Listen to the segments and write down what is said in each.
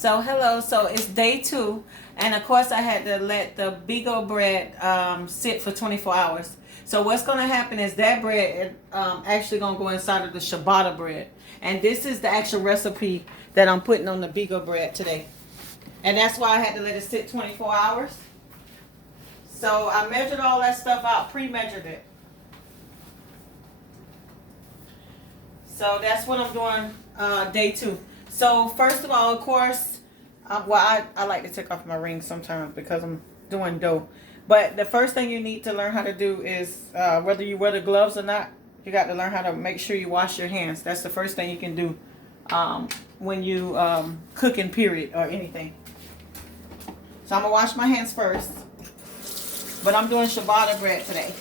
So hello, so it's day 2, and of course I had to let the Bigo bread sit for 24 hours. So what's going to happen is that bread actually going to go inside of the ciabatta bread, and this is the actual recipe that I'm putting on the Bigo bread today, and that's why I had to let it sit 24 hours. So I measured all that stuff out, pre-measured it. So that's what I'm doing day 2. So first of all, of course, I like to take off my ring sometimes because I'm doing dough. But the first thing you need to learn how to do is, whether you wear the gloves or not, you got to learn how to make sure you wash your hands. That's the first thing you can do when you cooking, period, or anything. So I'm going to wash my hands first. But I'm doing ciabatta bread today.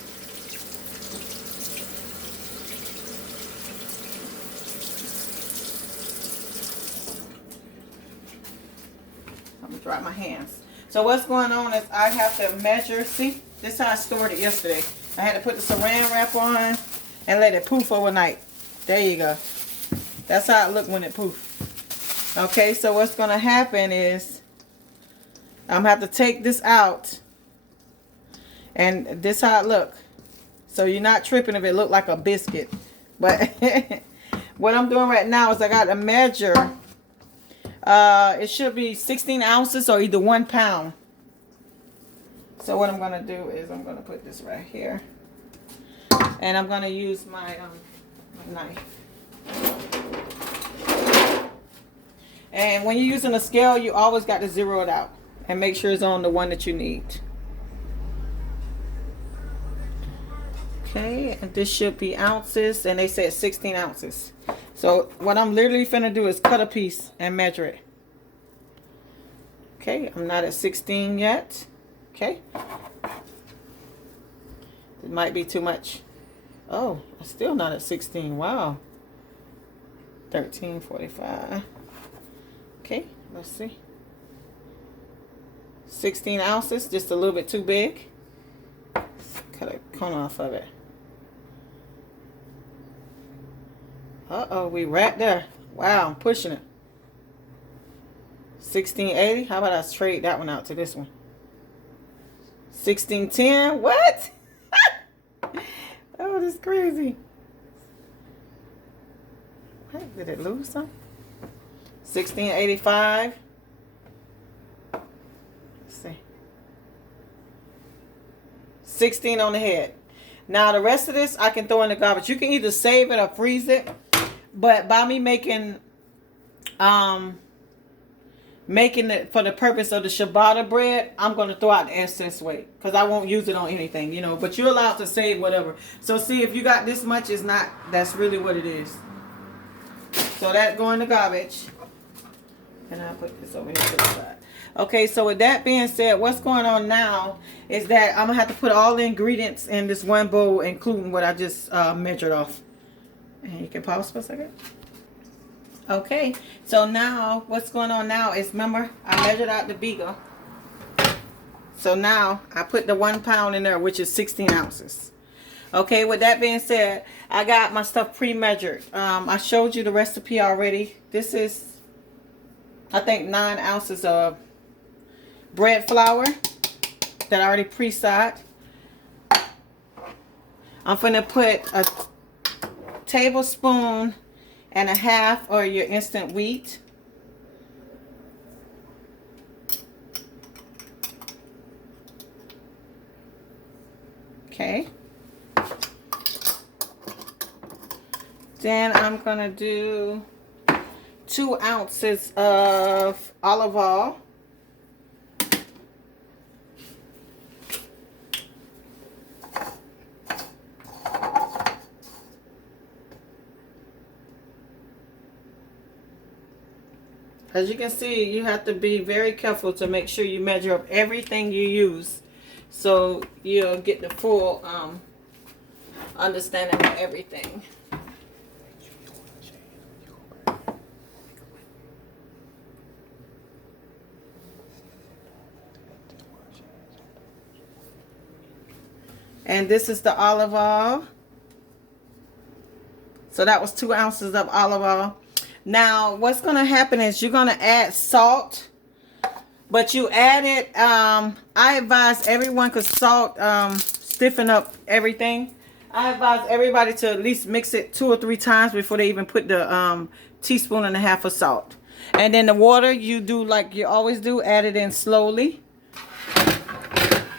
Let me dry my hands. So what's going on is I have to measure. See, this is how I stored it yesterday. I had to put the saran wrap on and let it poof overnight. There you go. That's how it looked when it poofed. Okay, so what's going to happen is I'm going to have to take this out. And this how it look. So you're not tripping if it look like a biscuit. But what I'm doing right now is I got to measure. It should be 16 ounces or either 1 pound. So what I'm going to do is I'm going to put this right here. And I'm going to use my knife. And when you're using a scale, you always got to zero it out. And make sure it's on the one that you need. Okay, and this should be ounces, and they said 16 ounces. So what I'm literally finna do is cut a piece and measure it. Okay, I'm not at 16 yet. Okay. It might be too much. Oh, I'm still not at 16. Wow. 13.45. Okay, let's see. 16 ounces, just a little bit too big. Cut a corner off of it. Uh-oh, we right there. Wow, I'm pushing it. 1680. How about I trade that one out to this one? 1610. What? Oh, this is crazy. What? Did it lose some? 1685. Let's see. 16 on the head. Now the rest of this I can throw in the garbage. You can either save it or freeze it. But by me making it for the purpose of the ciabatta bread, I'm going to throw out the excess weight because I won't use it on anything, you know. But you're allowed to save whatever. So see, if you got this much, it's not, that's really what it is. So that go in the garbage. And I'll put this over here to the side. Okay, so with that being said, what's going on now is that I'm going to have to put all the ingredients in this one bowl, including what I just measured off. And you can pause for a second. Okay, so now what's going on now is, remember, I measured out the Bigo. So now I put the 1 pound in there, which is 16 ounces. Okay, with that being said, I got my stuff pre-measured. I showed you the recipe already. This is, I think, 9 ounces of bread flour that I already pre-side. I'm going to put a tablespoon and a half of your instant wheat. Okay. Then I'm going to do 2 ounces of olive oil. As you can see, you have to be very careful to make sure you measure up everything you use, so you'll get the full understanding of everything. And this is the olive oil. So that was 2 ounces of olive oil. Now, what's going to happen is you're going to add salt. But you add it, I advise everyone, because salt stiffen up everything. I advise everybody to at least mix it 2 or 3 times before they even put the teaspoon and a half of salt. And then the water, you do like you always do, add it in slowly.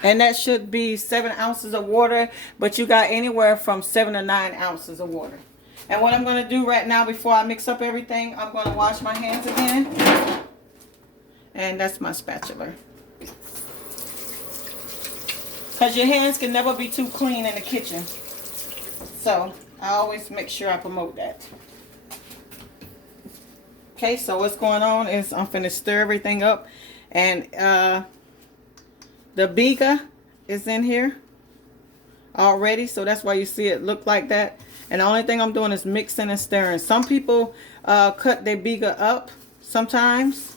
And that should be 7 ounces of water, but you got anywhere from 7 to 9 ounces of water. And what I'm going to do right now before I mix up everything, I'm going to wash my hands again. And that's my spatula. Because your hands can never be too clean in the kitchen. So I always make sure I promote that. Okay, so what's going on is I'm finna stir everything up. And the biga is in here already. So that's why you see it look like that. And the only thing I'm doing is mixing and stirring. Some people cut their biga up sometimes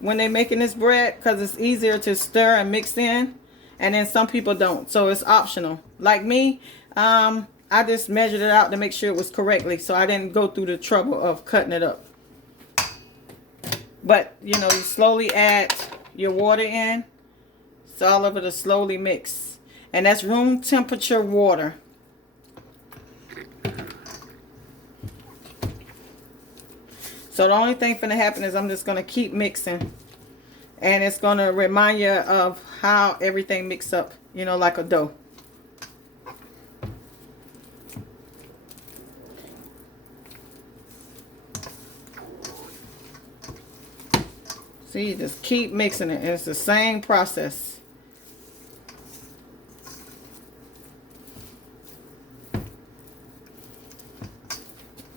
when they're making this bread, because it's easier to stir and mix in, and then some people don't, so it's optional. Like me, I just measured it out to make sure it was correctly, so I didn't go through the trouble of cutting it up. But you know, you slowly add your water in. It's all over to slowly mix, and that's room temperature water. So the only thing finna happen is I'm just gonna keep mixing, and it's gonna remind you of how everything mixes up, you know, like a dough. See, just keep mixing it, and it's the same process.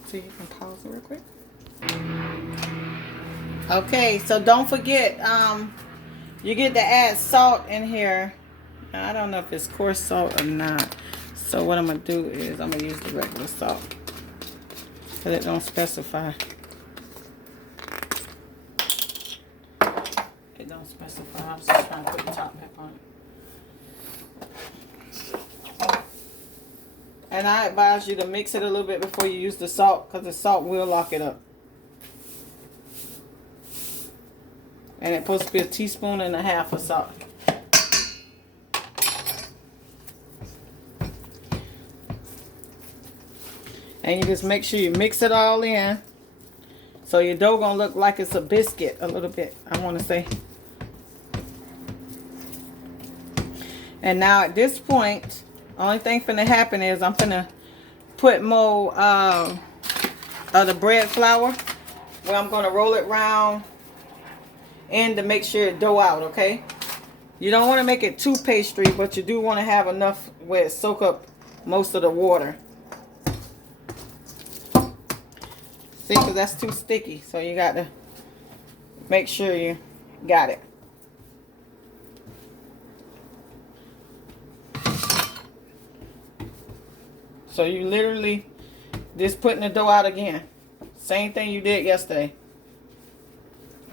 So you can pause it real quick. Okay, so don't forget, you get to add salt in here. I don't know if it's coarse salt or not. So what I'm going to do is I'm going to use the regular salt, because it don't specify. It don't specify. I'm just trying to put the top back on it. And I advise you to mix it a little bit before you use the salt, because the salt will lock it up. And it's supposed to be a teaspoon and a half of salt. And you just make sure you mix it all in. So your dough gonna look like it's a biscuit a little bit, I want to say. And now at this point, only thing finna happen is I'm finna put more of the bread flour, where I'm gonna roll it round and to make sure it dough out, okay? You don't want to make it too pastry, but you do want to have enough where it soak up most of the water. See, because that's too sticky, so you got to make sure you got it. So you literally just putting the dough out again. Same thing you did yesterday.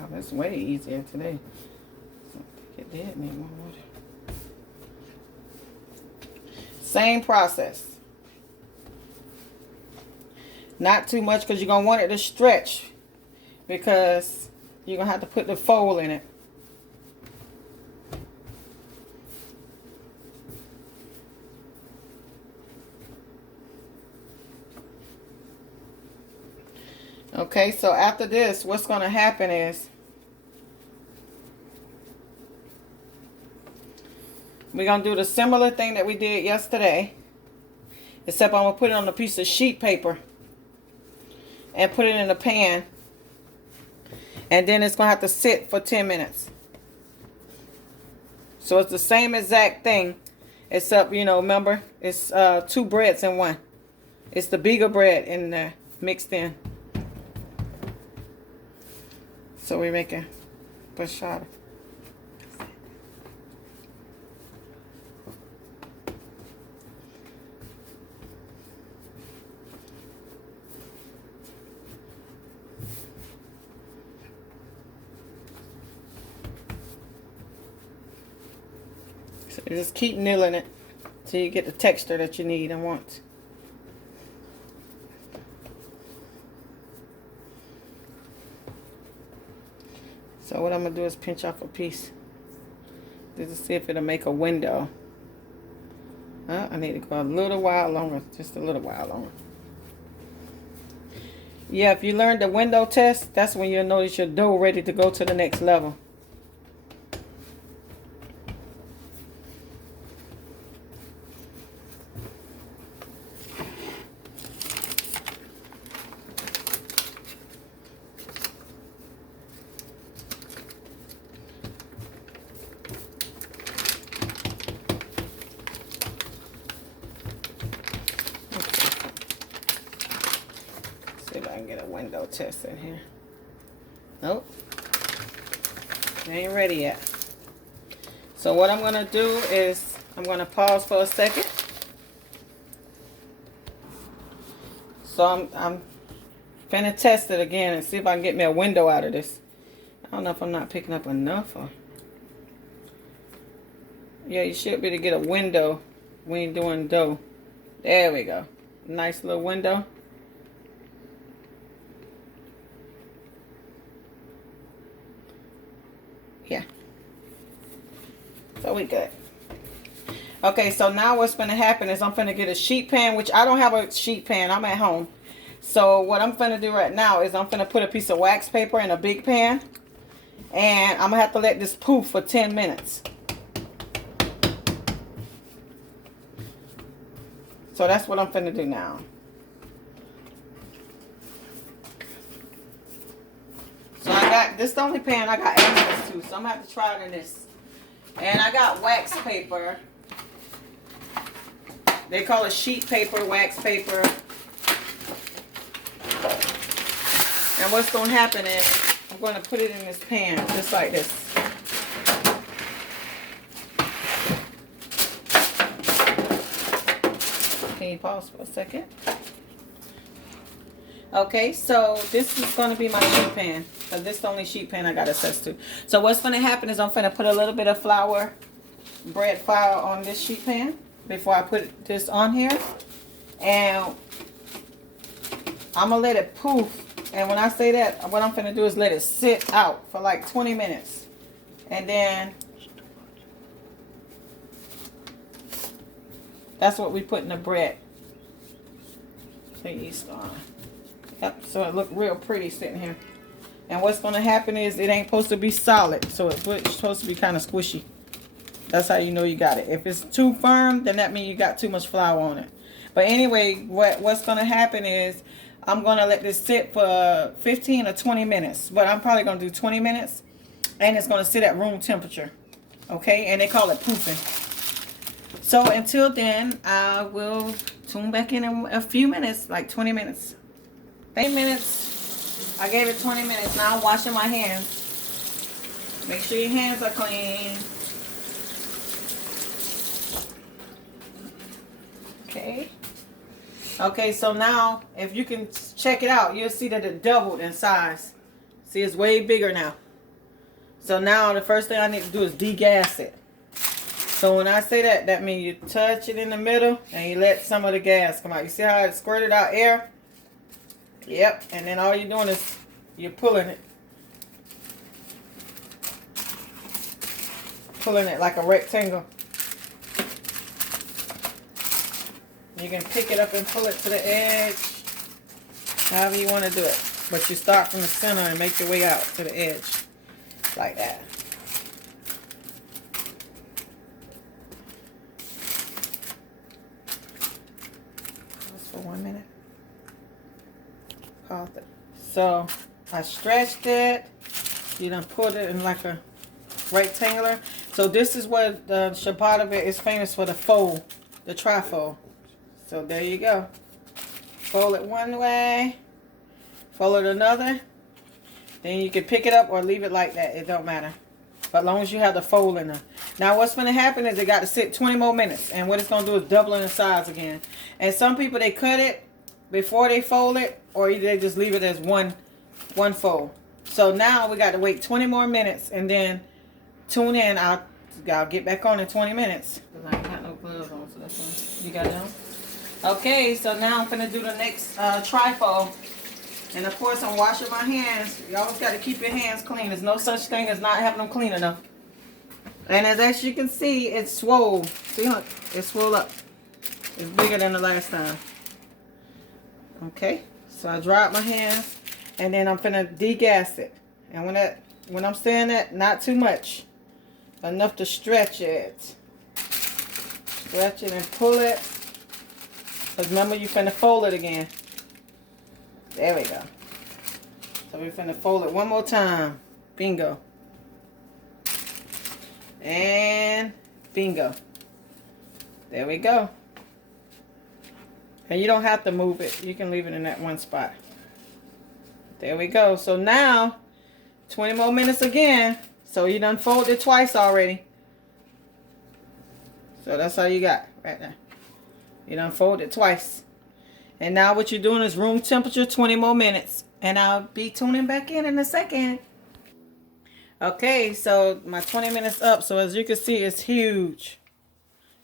Oh, that's way easier today. It did need more water. Same process. Not too much, because you're going to want it to stretch, because you're going to have to put the fold in it. Okay, so after this, what's going to happen is we're going to do the similar thing that we did yesterday, except I'm going to put it on a piece of sheet paper and put it in a pan, and then it's going to have to sit for 10 minutes. So it's the same exact thing, except, you know, remember, it's 2 breads in one. It's the bigger bread in there mixed in. So we're making bruschetta. So just keep kneading it till you get the texture that you need and want. So what I'm going to do is pinch off a piece. Just to see if it'll make a window. I need to go a little while longer. Just a little while longer. Yeah, if you learn the window test, that's when you'll notice your dough ready to go to the next level. See if I can get a window test in here. Nope. It ain't ready yet. So what I'm going to do is I'm going to pause for a second. So I'm finna test it again and see if I can get me a window out of this. I don't know if I'm not picking up enough or... Yeah, you should be able to get a window when you're doing dough. There we go. Nice little window. Yeah. So we good. Okay, so now what's going to happen is I'm going to get a sheet pan, which I don't have a sheet pan. I'm at home. So what I'm going to do right now is I'm going to put a piece of wax paper in a big pan. And I'm going to have to let this poof for 10 minutes. So that's what I'm going to do now. So I got, this is the only pan I got access to. So I'm going to have to try it in this. And I got wax paper. They call it sheet paper, wax paper. And what's going to happen is I'm going to put it in this pan, just like this. Can you pause for a second? Okay, so this is going to be my sheet pan. So this is the only sheet pan I got access to. So what's going to happen is I'm going to put a little bit of flour, bread flour on this sheet pan before I put this on here. And I'm going to let it poof. And when I say that, what I'm going to do is let it sit out for like 20 minutes. And then that's what we put in the bread. The yeast on. Yep, so it looked real pretty sitting here. And what's going to happen is it ain't supposed to be solid. So it's supposed to be kind of squishy. That's how you know you got it. If it's too firm, then that means you got too much flour on it. But anyway, what's going to happen is I'm going to let this sit for 15 or 20 minutes. But I'm probably going to do 20 minutes. And it's going to sit at room temperature. Okay? And they call it poofing. So until then, I will tune back in a few minutes. Like 20 minutes. 8 minutes. I gave it 20 minutes. Now I'm washing my hands. Make sure your hands are clean. Okay. Okay, so now if you can check it out, you'll see that it doubled in size. See, it's way bigger now. So now the first thing I need to do is degas it. So when I say that, that means you touch it in the middle and you let some of the gas come out. You see how it squirted out air? Yep. And then all you're doing is you're pulling it. Pulling it like a rectangle. You can pick it up and pull it to the edge. However you want to do it. But you start from the center and make your way out to the edge. Like that. Just for 1 minute. Pause it. So I stretched it. You done put it in like a rectangular. So this is what the ciabatta bread is famous for, the fold. The trifold. So there you go. Fold it one way. Fold it another. Then you can pick it up or leave it like that. It don't matter. But as long as you have the fold in there. Now what's going to happen is it got to sit 20 more minutes. And what it's going to do is double in the size again. And some people, they cut it before they fold it. Or either they just leave it as one fold. So now we got to wait 20 more minutes. And then tune in. I'll get back on in 20 minutes. Because I ain't got no gloves on. So that's why. You got them? Okay, so now I'm going to do the next trifold. And of course, I'm washing my hands. You always got to keep your hands clean. There's no such thing as not having them clean enough. And as you can see, it's swole. See, look, it swole up. It's bigger than the last time. Okay, so I dried my hands, and then I'm finna degas it. And when I'm saying that, not too much, enough to stretch it. Stretch it and pull it. Cause remember, you finna fold it again. There we go. So we're finna fold it one more time. Bingo. And bingo. There we go. And you don't have to move it. You can leave it in that one spot. There we go. So now, 20 more minutes again. So you done folded it twice already. So that's all you got right there. You done folded it twice. And now what you're doing is room temperature 20 more minutes. And I'll be tuning back in a second. Okay, so my 20 minutes up. So as you can see, it's huge.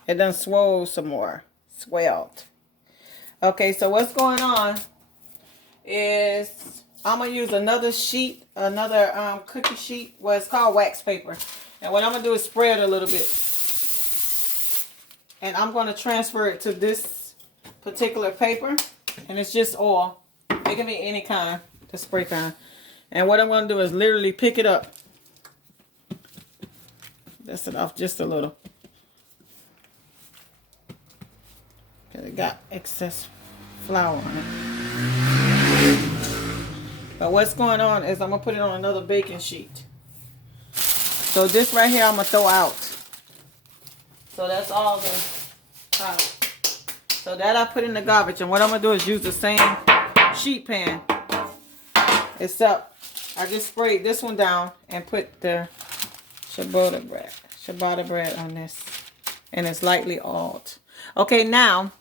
It done swole some more. Swelled. Okay, so what's going on is I'm going to use another sheet, another cookie sheet. Well, it's called wax paper. And what I'm going to do is spread a little bit. And I'm going to transfer it to this particular paper. And it's just oil. It can be any kind, the spray kind. And what I'm going to do is literally pick it up. Dust it off just a little. Because it got excess flour on it. But what's going on is I'm going to put it on another baking sheet. So this right here I'm going to throw out. So that's all the so that I put in the garbage. And what I'm going to do is use the same sheet pan. Except I just sprayed this one down and put the ciabatta bread on this. And it's lightly oiled. Okay, now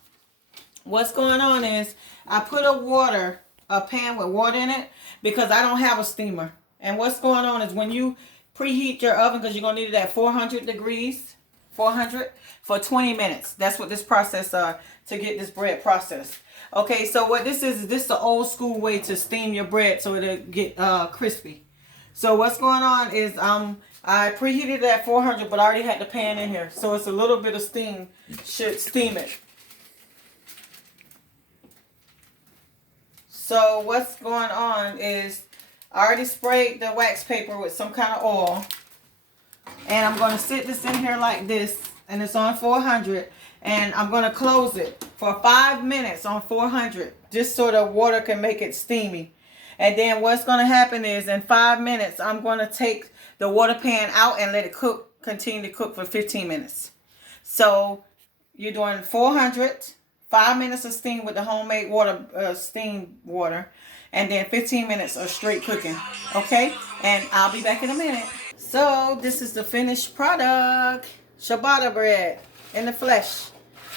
what's going on is I put a pan with water in it because I don't have a steamer. And what's going on is when you preheat your oven, because you're going to need it at 400 degrees, 400 for 20 minutes. That's what this process to get this bread processed. Okay, so what this is the old school way to steam your bread so it'll get crispy. So what's going on is I preheated it at 400, but I already had the pan in here. So it's a little bit of steam should steam it. So what's going on is I already sprayed the wax paper with some kind of oil. And I'm going to sit this in here like this. And it's on 400. And I'm going to close it for 5 minutes on 400. Just so the water can make it steamy. And then what's going to happen is in 5 minutes, I'm going to take the water pan out and let it cook. Continue to cook for 15 minutes. So you're doing 400. 5 minutes of steam with the homemade water, steam water. And then 15 minutes of straight cooking. Okay? And I'll be back in a minute. So this is the finished product. Ciabatta bread in the flesh.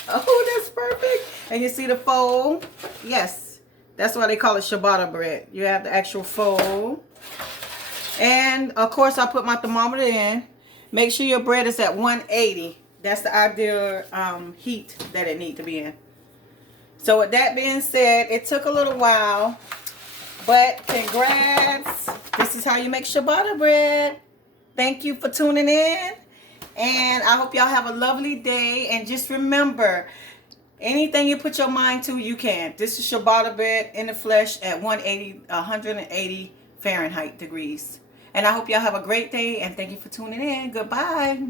Oh, that's perfect. And you see the fold? Yes. That's why they call it ciabatta bread. You have the actual fold. And of course I put my thermometer in. Make sure your bread is at 180. That's the ideal heat that it needs to be in. So with that being said, it took a little while, but congrats. This is how you make ciabatta bread. Thank you for tuning in, and I hope y'all have a lovely day. And just remember, anything you put your mind to, you can. This is ciabatta bread in the flesh at 180 Fahrenheit degrees. And I hope y'all have a great day, and thank you for tuning in. Goodbye.